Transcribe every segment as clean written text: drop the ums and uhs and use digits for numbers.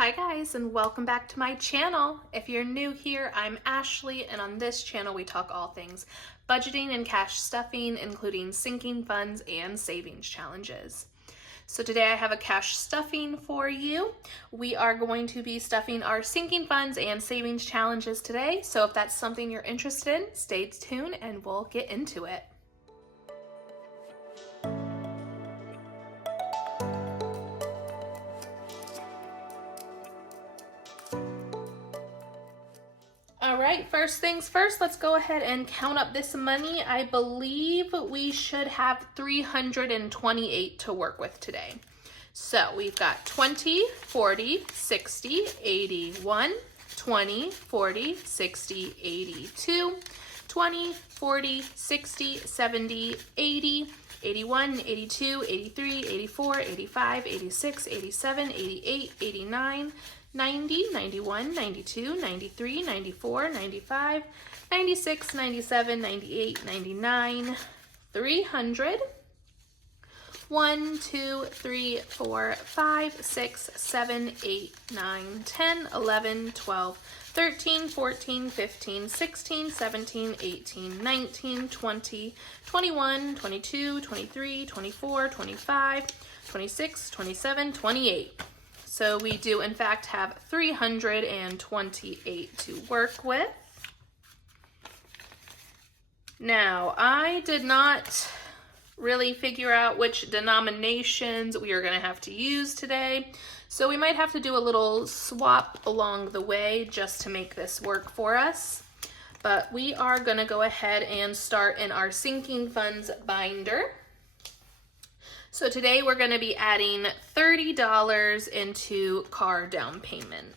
Hi guys, and welcome back to my channel. If you're new here, I'm Ashley, and on this channel we talk all things budgeting and cash stuffing, including sinking funds and savings challenges. So today I have a cash stuffing for you. We are going to be stuffing our sinking funds and savings challenges today. So if that's something you're interested in, stay tuned and we'll get into it. All right, first things first, let's go ahead and count up this money. I believe we should have 328 to work with today. So we've got 20, 40, 60, 81, 20, 40, 60, 82, 20, 40, 60, 70, 80, 81, 82, 83, 84, 85, 86, 87, 88, 89, 90, 91, 92, 93, 94, 95, 96, 97, 98, 99, 300, 1, 2, 3, 4, 5, 6, 7, 8, 9, 10, 11, 12, 13, 14, 15, 16, 17, 18, 19, 20, 21, 22, 23, 24, 25, 26, 27, 28. So we do in fact have 328 to work with. Now, I did not really figure out which denominations we are going to have to use today. So we might have to do a little swap along the way just to make this work for us. But we are going to go ahead and start in our sinking funds binder. So today we're going to be adding $30 into car down payment.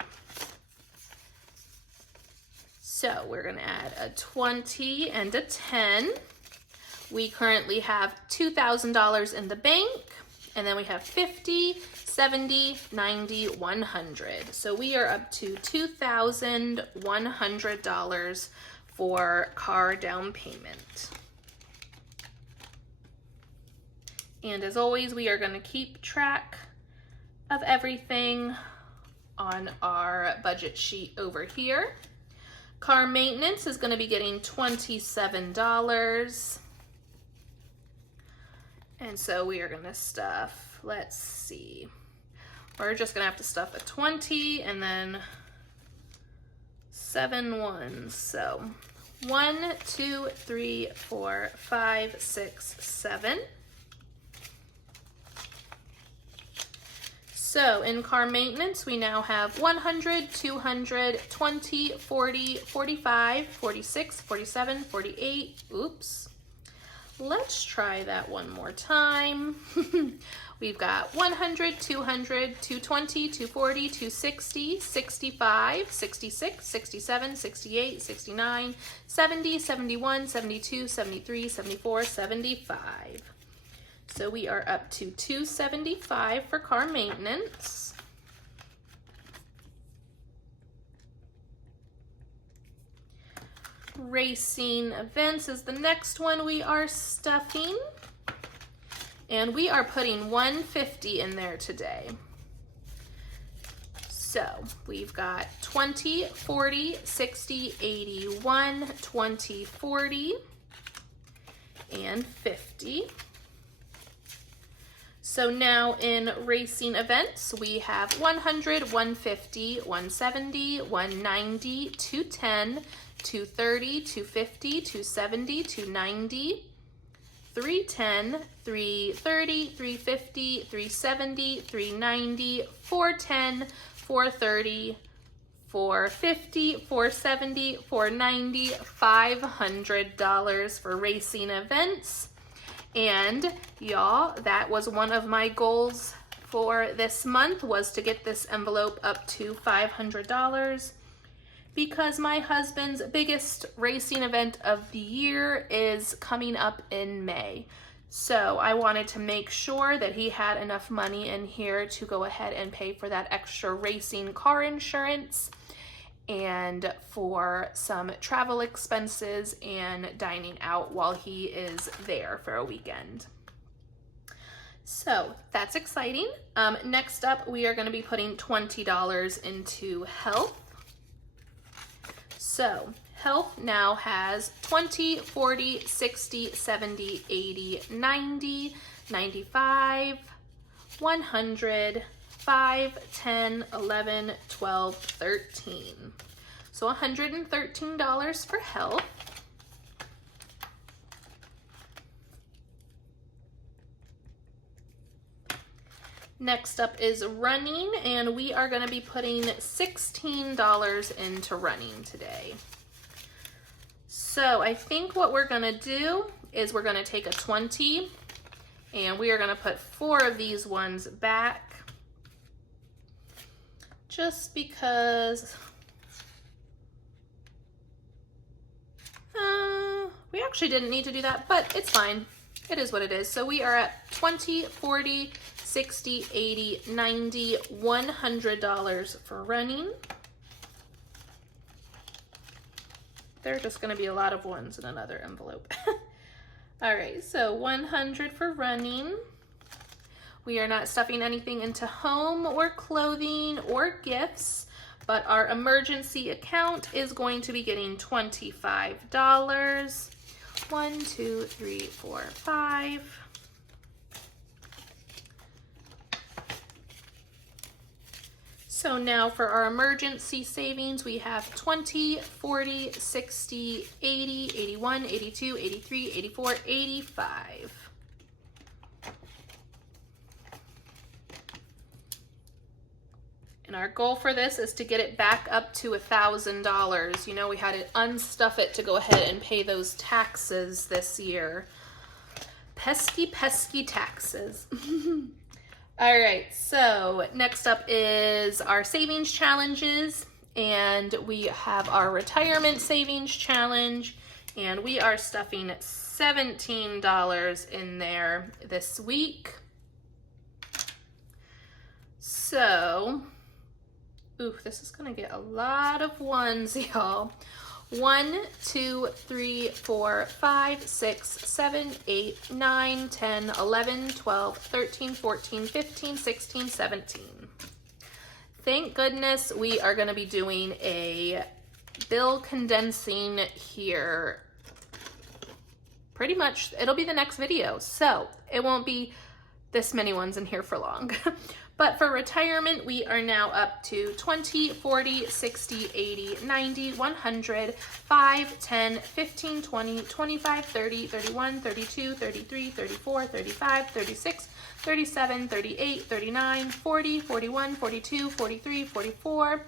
So we're going to add a 20 and a 10. We currently have $2,000 in the bank, and then we have 50, 70, 90, 100. So we are up to $2,100 for car down payment. And as always, we are going to keep track of everything on our budget sheet over here. Car maintenance is going to be getting $27. And so we are going to stuff, let's see, we're just going to have to stuff a 20 and then 7 ones. So 1, 2, 3, 4, 5, 6, 7. So in car maintenance, we now have 100, 200, 20, 40, 45, 46, 47, 48. Oops. Let's try that one more time. We've got 100, 200, 220, 240, 260, 65, 66, 67, 68, 69, 70, 71, 72, 73, 74, 75. So we are up to $275 for car maintenance. Racing events is the next one we are stuffing. And we are putting $150 in there today. So we've got 20, 40, 60, 81, 20, 40, and 50. So now in racing events, we have 100, 150, 170, 190, 210, 230, 250, 270, 290, 310, 330, 350, 370, 390, 410, 430, 450, 470, 490, $500 for racing events. And y'all, that was one of my goals for this month, was to get this envelope up to $500 because my husband's biggest racing event of the year is coming up in May. So I wanted to make sure that he had enough money in here to go ahead and pay for that extra racing car insurance and for some travel expenses and dining out while he is there for a weekend. So that's exciting. Next up, we are going to be putting $20 into health. So health now has 20, 40, 60, 70, 80, 90, 95, 100, 5, 10, 11, 12, 13. So $113 for health. Next up is running, and we are going to be putting $16 into running today. So I think what we're going to do is we're going to take a 20 and we are going to put 4 of these ones back, just because we actually didn't need to do that, but it's fine. It is what it is. So we are at 20, 40, 60, 80, 90, $100 for running. There are just going to be a lot of ones in another envelope. All right, so 100 for running. We are not stuffing anything into home or clothing or gifts, but our emergency account is going to be getting $25. 1, 2, 3, 4, 5. So now for our emergency savings, we have 20, 40, 60, 80, 81, 82, 83, 84, 85. And our goal for this is to get it back up to $1,000. You know, we had to unstuff it to go ahead and pay those taxes this year. Pesky, pesky taxes. All right, so next up is our savings challenges, and we have our retirement savings challenge, and we are stuffing $17 in there this week. So, ooh, this is gonna get a lot of ones, y'all. 1, 2, 3, 4, 5, 6, 7, 8, 9, 10, 11, 12, 13, 14, 15, 16, 17. Thank goodness we are going to be doing a bill condensing here. Pretty much, it'll be the next video, so it won't be this many ones in here for long. But for retirement, we are now up to 20, 40, 60, 80, 90, 100, 5, 10, 15, 20, 25, 30, 31, 32, 33, 34, 35, 36, 37, 38, 39, 40, 41, 42, 43, 44,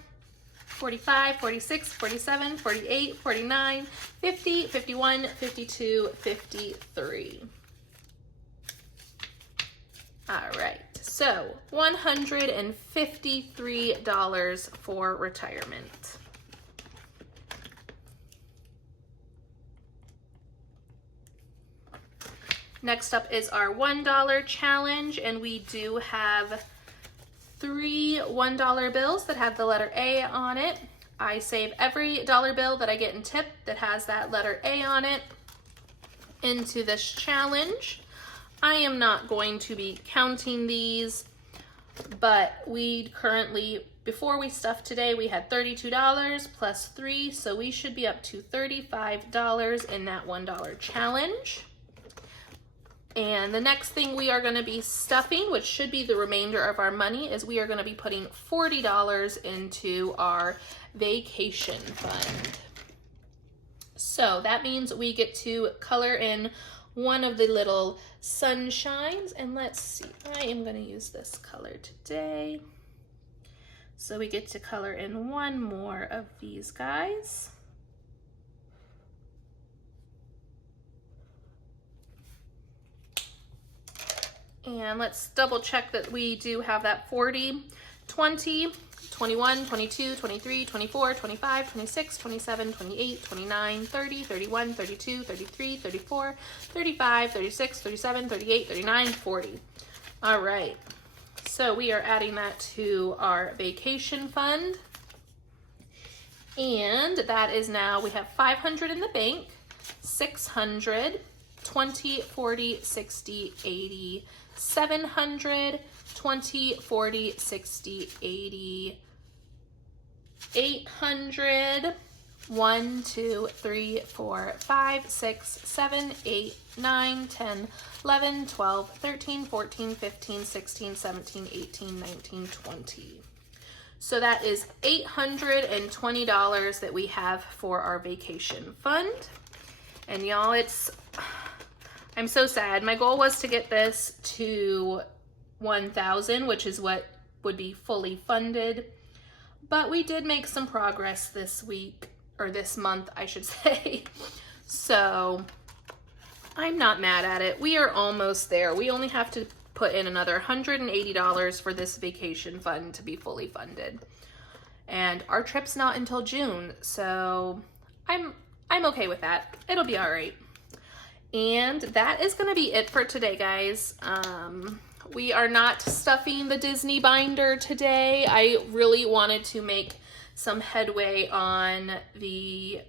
45, 46, 47, 48, 49, 50, 51, 52, 53. All right, so $153 for retirement. Next up is our $1 challenge, and we do have 3 $1 bills that have the letter A on it. I save every dollar bill that I get in tip that has that letter A on it into this challenge. I am not going to be counting these, but we currently, before we stuffed today, we had $32 plus 3, so we should be up to $35 in that $1 challenge. And the next thing we are going to be stuffing, which should be the remainder of our money, is we are going to be putting $40 into our vacation fund. So that means we get to color in one of the little sunshines, and let's see, I am going to use this color today. So we get to color in one more of these guys. And let's double check that we do have that 40, 20, 21, 22, 23, 24, 25, 26, 27, 28, 29, 30, 31, 32, 33, 34, 35, 36, 37, 38, 39, 40. All right, so we are adding that to our vacation fund. And that is now, we have 500 in the bank, 600, 20, 40, 60, 80, 700, 20, 40, 60, 80, 800, 1, 2, 3, 4, 5, 6, 7, 8, 9, 10, 11, 12, 13, 14, 15, 16, 17, 18, 19, 20. So that is $820 that we have for our vacation fund. And y'all, I'm so sad. My goal was to get this to 1,000, which is what would be fully funded. But we did make some progress this week, or this month, I should say. So I'm not mad at it. We are almost there. We only have to put in another $180 for this vacation fund to be fully funded. And our trip's not until June, so I'm okay with that. It'll be all right. And that is gonna be it for today, guys. We are not stuffing the Disney binder today. I really wanted to make some headway on the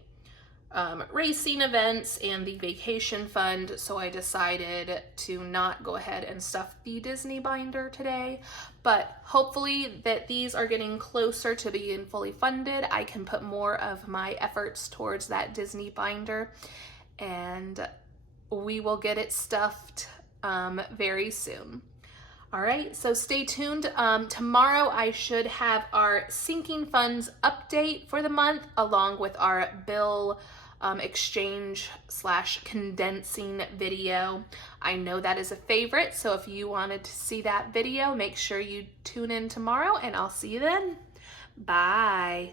racing events and the vacation fund, so I decided to not go ahead and stuff the Disney binder today. But hopefully that these are getting closer to being fully funded. I can put more of my efforts towards that Disney binder, and we will get it stuffed very soon. All right, so stay tuned. Tomorrow I should have our sinking funds update for the month, along with our bill exchange / condensing video. I know that is a favorite, so if you wanted to see that video, make sure you tune in tomorrow, and I'll see you then. Bye.